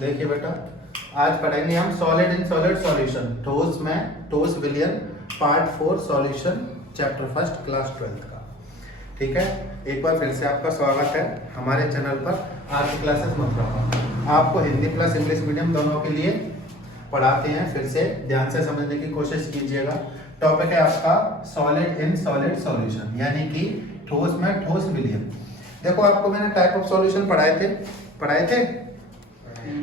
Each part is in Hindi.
देखिए बेटा, आज पढ़ेंगे हम सॉलिड इन सॉलिड सॉल्यूशन, ठोस में ठोस विलयन, part 4 solution, chapter first, class 12 का। ठीक है, एक बार फिर से आपका स्वागत है हमारे चैनल पर। आज की क्लासेस मतलब आपको हिंदी प्लस इंग्लिश मीडियम दोनों के लिए पढ़ाते हैं। फिर से ध्यान से समझने की कोशिश कीजिएगा। टॉपिक है आपका सॉलिड इन सॉलिड सॉल्यूशन, यानी कि ठोस में ठोस विलयन। देखो, आपको मैंने टाइप ऑफ सॉल्यूशन पढ़ाए थे।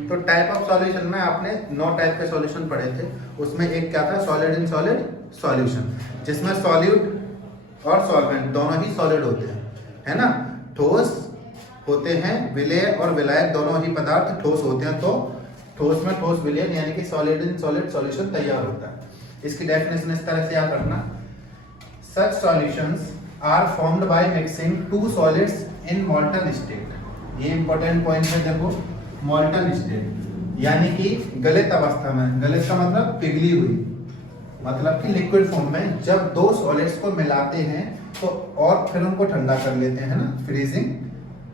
तो टाइप ऑफ सॉल्यूशन में आपने 9 टाइप के सॉल्यूशन पढ़े थे। उसमें एक क्या था, सॉलिड इन सॉलिड सॉल्यूशन, जिसमें सॉल्यूट और सॉल्वेंट दोनों ही सॉलिड होते हैं, है ना। ठोस होते हैं, विलेय और विलायक दोनों ही पदार्थ ठोस होते हैं। तो ठोस में ठोस विलयन यानी कि सॉलिड इन सॉलिड सॉल्यूशन तैयार होता है। इसकी डेफिनेशन इस तरह से याद रखना। Such solutions are formed by mixing two solids in molten state. ये इंपॉर्टेंट पॉइंट है। देखो, मॉल्टन स्टेट यानी कि गलित अवस्था में, गलित का मतलब पिघली हुई, मतलब कि लिक्विड फॉर्म में जब दो सॉलिड्स को मिलाते हैं तो और फिर उनको ठंडा कर लेते हैं ना, फ्रीजिंग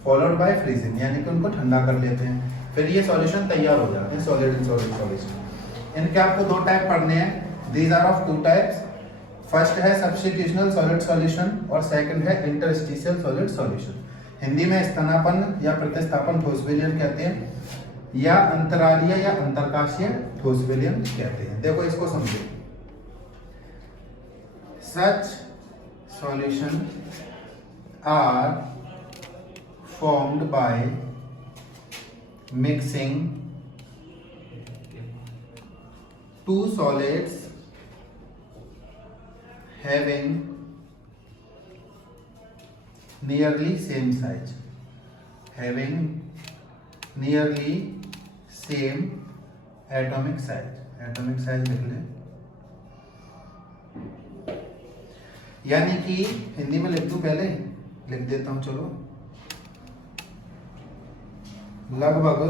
फॉलोड बाय फ्रीजिंग, यानी कि उनको ठंडा कर लेते हैं, फिर ये सॉल्यूशन तैयार हो जाते हैं, सॉलिड इन सॉलिड सॉल्यूशन। इनके आपको 2 टाइप पढ़ने हैं। These are of 2 types. First है सब्स्टिट्यूशनल सॉलिड सॉल्यूशन और सेकंड है इंटरस्टिशियल सॉलिड सॉल्यूशन। हिंदी में स्थानापन्न या प्रतिस्थापन ठोस विलयन कहते हैं, या अंतरालीय या अंतरकाशीय ठोस विलयन कहते हैं। देखो, इसको समझो। Such solution are formed by mixing two solids having nearly same size, having nearly same atomic size, atomic size लिख लें। यानी कि हिंदी में लिख दूं, पहले लिख देता हूं, चलो। लगभग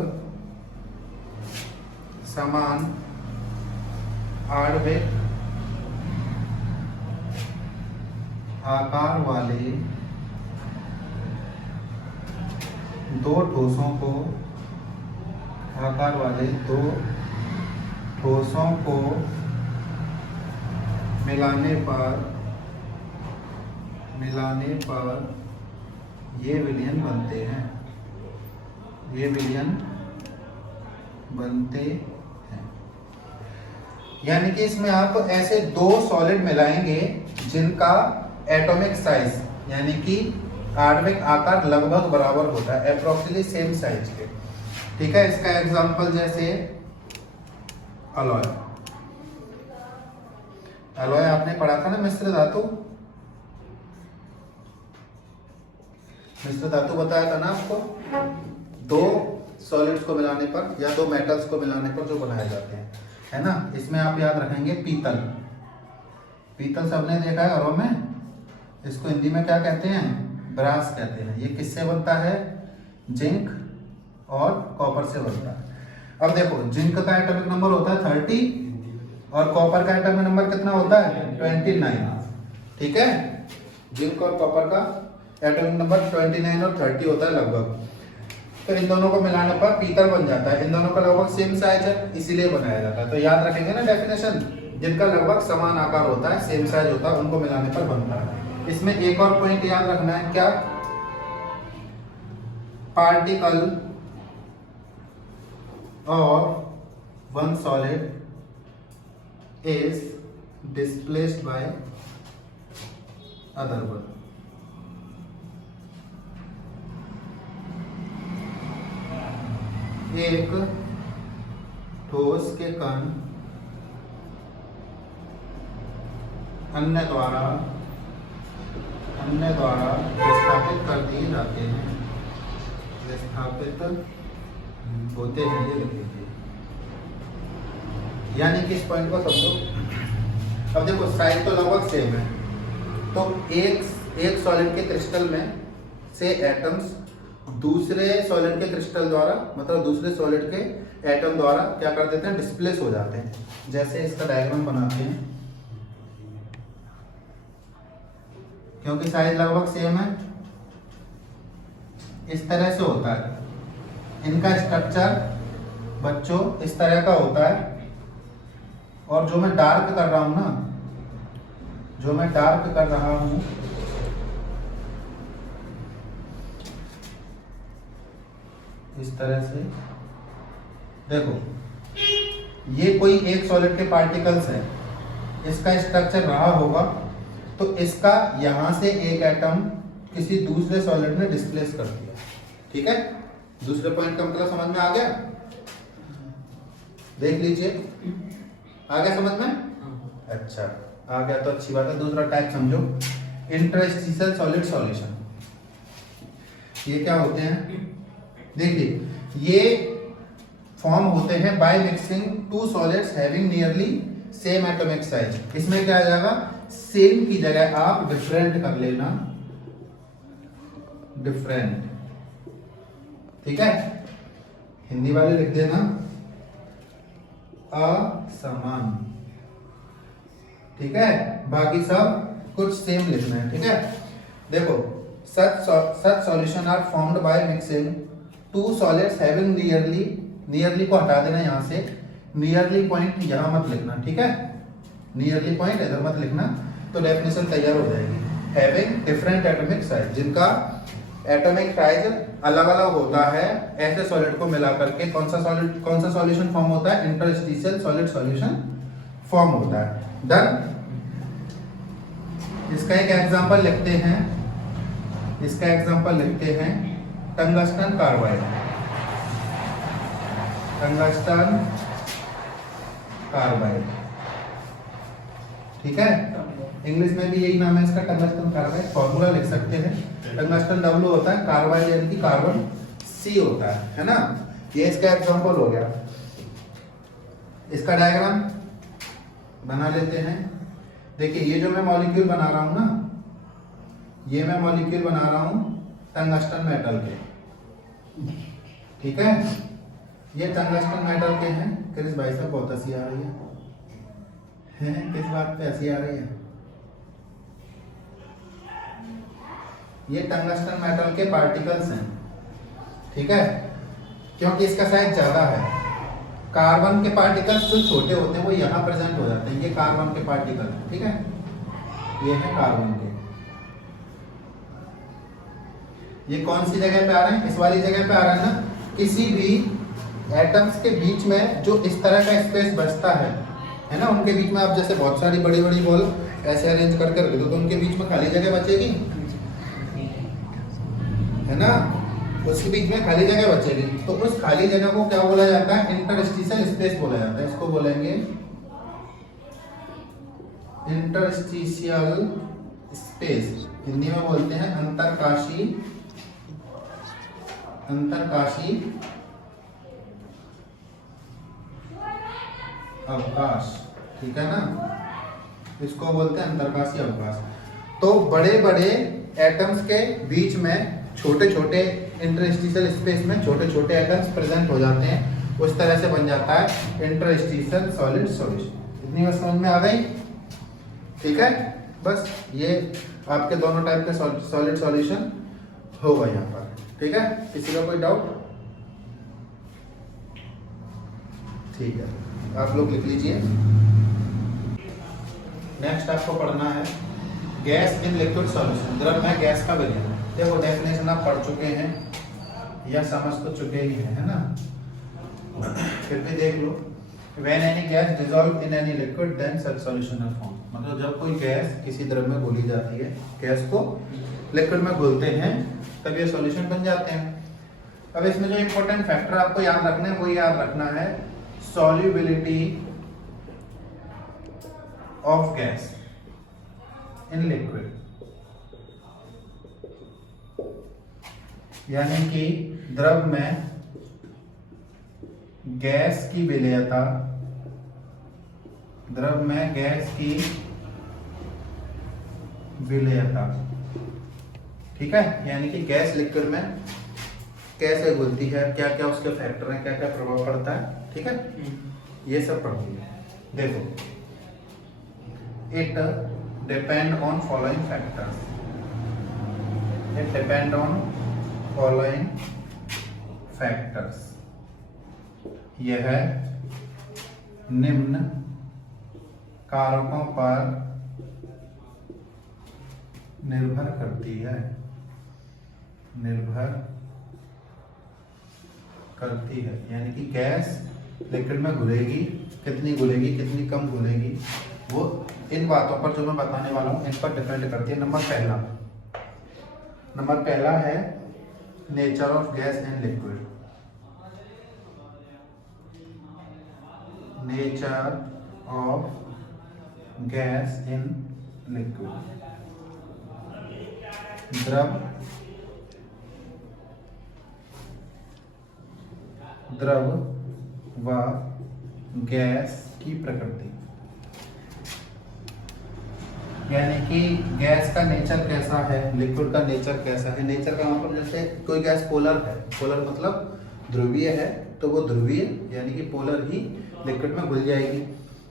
समान आणविक आकार वाले दो ठोसों को मिलाने पर ये विलयन बनते हैं। यानी कि इसमें आप ऐसे 2 सॉलिड मिलाएंगे जिनका एटॉमिक साइज यानी कि आणविक आकार लगभग बराबर होता है, अप्रोक्सीमेटली सेम साइज के। ठीक है, इसका एग्जांपल जैसे अलॉय आपने पढ़ा था ना, मिश्र धातु बताया था ना आपको। 2 सॉलिड्स को मिलाने पर या 2 मेटल्स को मिलाने पर जो बनाए जाते हैं, है ना। इसमें आप याद रखेंगे पीतल सबने देखा है घरों में। इसको हिंदी में क्या कहते हैं, ब्रास कहते हैं। ये किससे बनता है, जिंक और कॉपर से बनता है। अब देखो, जिंक का एटॉमिक नंबर होता है 30 और कॉपर का एटॉमिक नंबर कितना होता है, 29। ठीक है, जिंक और कॉपर का एटॉमिक नंबर 29 और 30 होता है लगभग। तो इन दोनों को मिलाने पर पीतल बन जाता है। इन दोनों का लगभग सेम साइज है, इसीलिए बनाया जाता है। तो याद रखेंगे ना डेफिनेशन, जिनका लगभग समान आकार होता है, सेम साइज होता है, उनको मिलाने पर बनता है। इसमें एक और पॉइंट याद रखना है, क्या, particle of one solid is displaced by other one. एक ठोस के कण अन्य द्वारा विस्थापित कर दिए जाते हैं, विस्थापित होते हैं, ये लिख लीजिए। यानी कि इस पॉइंट को समझो। अब देखो, साइज तो लगभग सेम है। तो एक सॉलिड के क्रिस्टल में से एटम्स दूसरे सॉलिड के क्रिस्टल द्वारा, मतलब दूसरे सॉलिड के एटम द्वारा क्या कर देते हैं, डिस्प्लेस हो जाते हैं। जैसे इसका डायग्राम बनाते हैं, क्योंकि साइज लगभग सेम है, इस तरह से होता है। इनका स्ट्रक्चर बच्चों इस तरह का होता है, और जो मैं डार्क कर रहा हूं ना, जो मैं डार्क कर रहा हूं, इस तरह से देखो, ये कोई एक सॉलिड के पार्टिकल्स है, इसका स्ट्रक्चर रहा होगा, तो इसका यहां से एक एटम किसी दूसरे सॉलिड ने डिस्प्लेस कर दिया। ठीक है, दूसरे पॉइंट का मतलब समझ में आ गया? देख लीजिए, आ गया समझ में? अच्छा, आ गया तो अच्छी बात है। दूसरा टाइप समझो, इंटरस्टिशियल सॉलिड सॉल्यूशन। ये क्या होते हैं? देखिए, ये फॉर्म होते हैं bye mixing two solids having nearly same atomic size. इसमें क्या आ जाएगा? सेम की जगह आप डिफरेंट कर लेना, डिफरेंट। ठीक है, हिंदी वाले लिख देना असमान। ठीक है, बाकी सब कुछ सेम लिखना है। ठीक है, देखो, such solution are formed by mixing two solids having nearly को हटा देना यहां से, नियरली पॉइंट यहां मत लिखना। ठीक है, नियरली पॉइंट इधर मत लिखना, तो डेफिनेशन तैयार हो जाएगी। हैविंग डिफरेंट एटॉमिक साइज, जिनका एटॉमिक साइज अलग अलग होता है, ऐसे सॉलिड को मिला करके कौन सा सॉल्यूशन फॉर्म होता है? इंटरस्टिशियल सॉलिड सॉल्यूशन फॉर्म होता है। डन। इसका एक एग्जांपल लिखते हैं, इसका एग्जांपल लिखते हैं टंगस्टन कार्बाइड। टंगस्टन कार्बाइड, ठीक है, इंग्लिश में भी यही नाम है इसका, टंगस्टन कार्बाइड। फॉर्मूला लिख सकते हैं, टंगस्टन W होता है, कार्बाइड यानी कि कार्बन C होता है ना। ये इसका एग्जांपल हो गया। इसका डायग्राम बना लेते हैं। देखिए, ये जो मैं मॉलिक्यूल बना रहा हूं ना, ये मैं मॉलिक्यूल बना रहा हूं टंगस्टन मेटल के। ठीक है, ये टंगस्टन मेटल के हैं। क्रिस भाई साहब बहुत हंसी आ रही है, किस बात पे हंसी आ रही है? ये टंगस्टन मेटल के पार्टिकल्स हैं। ठीक है, क्योंकि इसका साइज ज्यादा है। कार्बन के पार्टिकल्स जो छोटे होते हैं वो यहाँ प्रेजेंट हो जाते हैं, ये कार्बन के पार्टिकल। ठीक है, ये है कार्बन के। ये कौन सी जगह पे आ रहे हैं? इस वाली जगह पे आ रहा है ना। किसी भी एटम्स के बीच में जो इस तरह का स्पेस बचता है ना, उनके बीच में आप जैसे बहुत सारी बड़ी बड़ी बॉल ऐसे अरेंज करके रख दो, तो उनके बीच में खाली जगह बचेगी, है ना, उसके बीच में खाली जगह बचेगी। तो उस खाली जगह को क्या बोला जाता है? इंटरस्टिशियल स्पेस बोला जाता है। इसको बोलेंगे इंटरस्टिशियल स्पेस। हिंदी में बोलते हैं अंतरकाशी अवकाश। ठीक है ना, इसको बोलते हैं अंतरकाशी अवकाश। तो बड़े बड़े एटम्स के बीच में छोटे छोटे इंटरस्टिशियल स्पेस में छोटे छोटे एटम्स प्रेजेंट हो जाते हैं, उस तरह से बन जाता है इंटरस्टिशियल सॉलिड सॉल्यूशन। इतनी बात समझ में आ गई? ठीक है, बस ये आपके दोनों टाइप के सॉलिड सॉल्यूशन होगा यहाँ पर। ठीक है, किसी का कोई डाउट? ठीक है, आप लोग लिख लीजिए। नेक्स्ट आपको पढ़ना है गैस इन लिक्विड सॉल्यूशन, द्रव में गैस का विलयन। देखो, डेफिनेशन आप पढ़ चुके हैं या समझ तो चुके ही हैं, है ना, फिर भी देख लो। When any gas dissolved in any liquid, then such solution are formed। मतलब जब कोई गैस किसी द्रव में घोली जाती है, गैस को लिक्विड में घोलते हैं, तब ये सॉल्यूशन बन जाते हैं। अब इसमें जो इंपॉर्टेंट फैक्टर आपको याद रखना है, वो याद रखना है solubility of gas in liquid, यानी कि द्रव में गैस की विलेयता, द्रव में गैस की विलेयता। ठीक है, यानी कि गैस लिक्विड में कैसे घुलती है, क्या क्या उसके फैक्टर हैं, क्या क्या प्रभाव पड़ता है। ठीक है, ये सब पढ़ती है। देखो, it depend on following factors, it depend on following factors. यह निम्न कारकों पर निर्भर करती है, यानी कि गैस लिक्विड में घुलेगी, कितनी कितनी कम घुलेगी, वो इन बातों पर जो मैं बताने वाला हूं इन पर डिपेंड करती है। नंबर पहला है nature of gas and liquid. Nature of gas in liquid. द्रव व गैस की प्रकृति, यानी कि गैस का नेचर कैसा है, लिक्विड का नेचर कैसा है। नेचर का मतलब जैसे कोई गैस पोलर है, पोलर मतलब ध्रुवीय है, तो वो ध्रुवीय यानी कि पोलर ही लिक्विड में घुल जाएगी,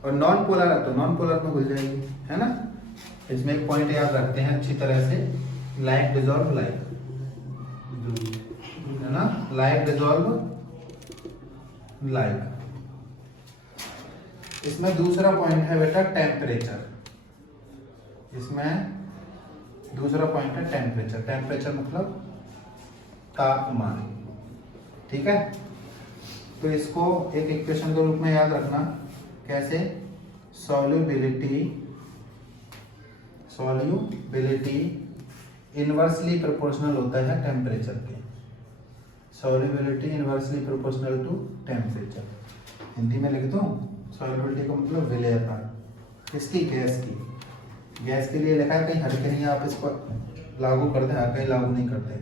और नॉन पोलर है तो नॉन पोलर में घुल जाएगी, है ना। इसमें एक पॉइंट याद रखते हैं अच्छी तरह से, लाइक डिजॉल्व लाइक, है ना, लाइक डिजॉल्व लाइक। इसमें दूसरा पॉइंट है बेटा टेम्परेचर। इसमें दूसरा पॉइंट है टेम्परेचर। टेम्परेचर मतलब तापमान, ठीक है। तो इसको एक इक्वेशन के रूप में याद रखना, कैसे, सॉल्युबिलिटी इनवर्सली प्रोपोर्शनल होता है टेम्परेचर के। Solubility inversely proportional to temperature. Hindi में लिख दूं, सॉल्युबिलिटी का मतलब विलेयता, किसकी, गैस की। गैस के लिए लिखा है, कहीं हर कहीं आप इसको लागू करते हैं, कहीं लागू नहीं करते,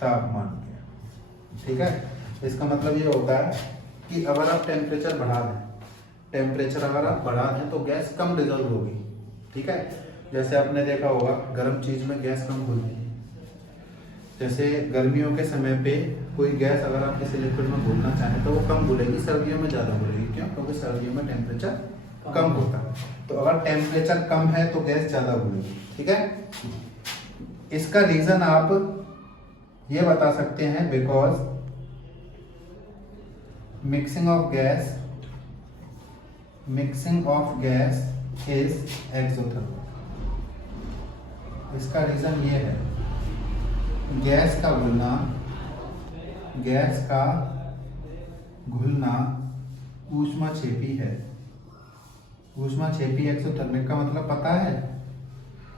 तापमान के, ठीक है। इसका मतलब ये होता है कि अगर आप टेम्परेचर बढ़ा दें तो गैस कम डिजॉल्व होगी, ठीक है। जैसे आपने देखा होगा गर्म चीज में गैस कम घुलती है। जैसे गर्मियों के समय पे कोई गैस अगर आप किसी लिक्विड में घुलना चाहें तो वो कम घुलेगी, सर्दियों में ज़्यादा घुलेगी। क्यों? क्योंकि सर्दियों में टेम्परेचर कम होता है, तो अगर टेम्परेचर कम है तो गैस ज़्यादा घुलेगी, ठीक है। इसका रीज़न आप ये बता सकते हैं, because mixing of gas is exothermal. इसका रीज़न ये है, गैस का घुलना ऊष्माक्षेपी है। ऊष्माक्षेपी एक्सोथर्मिक का मतलब पता है,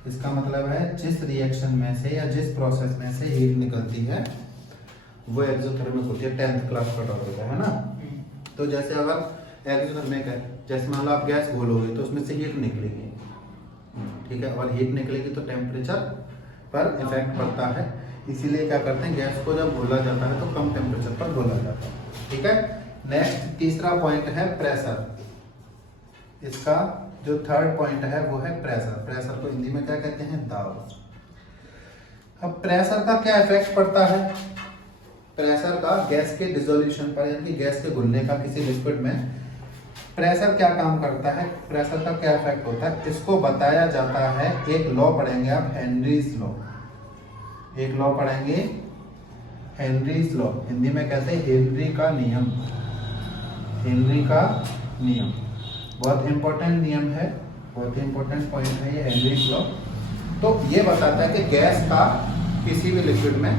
इसका मतलब है जिस रिएक्शन में से या जिस प्रोसेस में से हीट निकलती है वो एक्सोथर्मिक होती है। 10th क्लास का टॉपिक है ना। तो जैसे अगर एक्सोथर्मिक है, जैसे मान लो आप गैस घोलोगे तो उसमें से हीट निकलेगी, ठीक है, और हीट निकलेगी तो टेम्परेचर पर इफेक्ट पड़ता है। इसीलिए क्या करते हैं, गैस को जब घोला जाता है तो कम टेम्परेचर पर घोला जाता है, ठीक है। नेक्स्ट तीसरा पॉइंट है प्रेशर। इसका जो थर्ड पॉइंट है वो है प्रेशर। प्रेशर को हिंदी में क्या कहते हैं, दाब। अब प्रेशर का क्या इफेक्ट पड़ता है, प्रेशर का गैस के डिसोल्यूशन पर, यानी कि गैस के घुलने का किसी लिक्विड में प्रेशर क्या काम करता है, प्रेशर का क्या इफेक्ट होता है, इसको बताया जाता है। एक लॉ पढ़ेंगे आप, हेनरीज लॉ। एक लॉ पढ़ेंगे, हेनरीज लॉ, हिंदी में कहते हैं हेनरी का नियम। हेनरी का नियम बहुत इंपॉर्टेंट नियम है, बहुत इंपॉर्टेंट पॉइंट है ये हेनरीज लॉ। तो ये बताता है कि गैस का किसी भी लिक्विड में,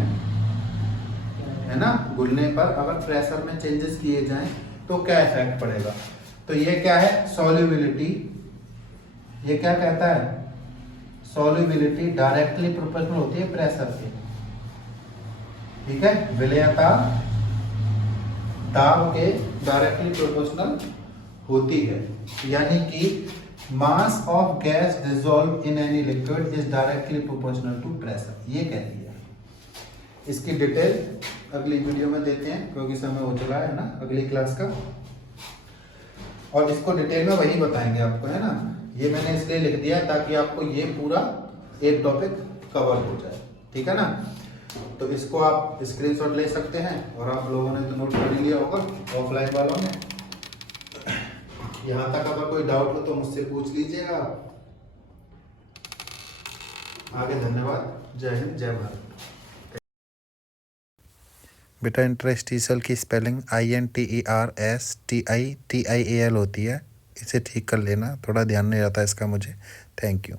है ना, घुलने पर अगर प्रेशर में चेंजेस किए जाएं तो क्या इफेक्ट पड़ेगा। तो ये क्या है, सॉल्युबिलिटी। ये क्या कहता है, सॉल्युबिलिटी डायरेक्टली प्रोपोर्शनल होती है प्रेशर के, ठीक है। विलेयता दाब के डायरेक्टली प्रोपोर्शनल होती है, यानी कि mass of gas dissolve in any liquid is directly proportional to pressure, ये कहती है। इसकी डिटेल अगली वीडियो में देते हैं, क्योंकि समय हो चुका है ना अगली क्लास का, और इसको डिटेल में वही बताएंगे आपको, है ना। ये मैंने इसलिए लिख दिया ताकि आपको ये पूरा एक टॉपिक कवर हो जाए, ठीक है ना। तो इसको आप स्क्रीनशॉट ले सकते हैं, और आप लोगों ने तो नोट कर लिया होगा ऑफलाइन वालों ने। यहाँ तक अगर कोई डाउट हो तो मुझसे पूछ लीजिएगा। आगे धन्यवाद। जय हिंद, जय भारत। बेटा इंटरस्टिशियल की स्पेलिंग INTERSTITIAL होती है, इसे ठीक कर लेना, थोड़ा ध्यान नहीं रहता इसका मुझे। Thank you.